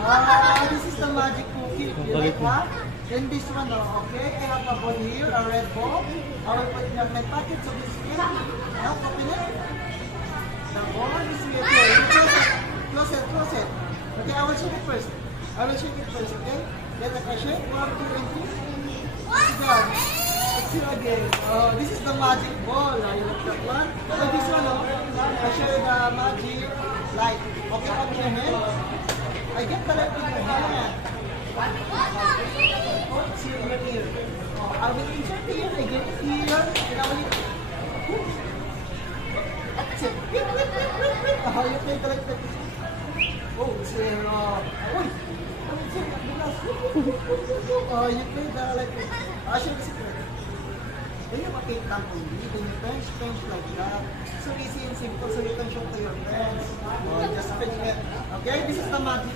This is the magic cookie. You like that? Then this one, okay? I have a ball here, a red ball. I will put it in my pocket so this is now open it. The ball is here. Okay, close it, close it. Okay, I will shake it first. I will shake it first, okay? Then I shake. 1, 2, and 3. It's done. It's here again. This is the magic ball. You look that one. So this one, I show you the magic light. Okay, open your hand. I get the light in your hand. It's here. I will insert it here. I get it here. And I will... That's it. You play the light like this. Oh, it's here. Uy! It's here. You play the like this. I'll show you the secret. Then you paint lang only. Then you pinch like that. So easy and simple. So you can show to your friends. Just pinch it. Okay, this is the magic.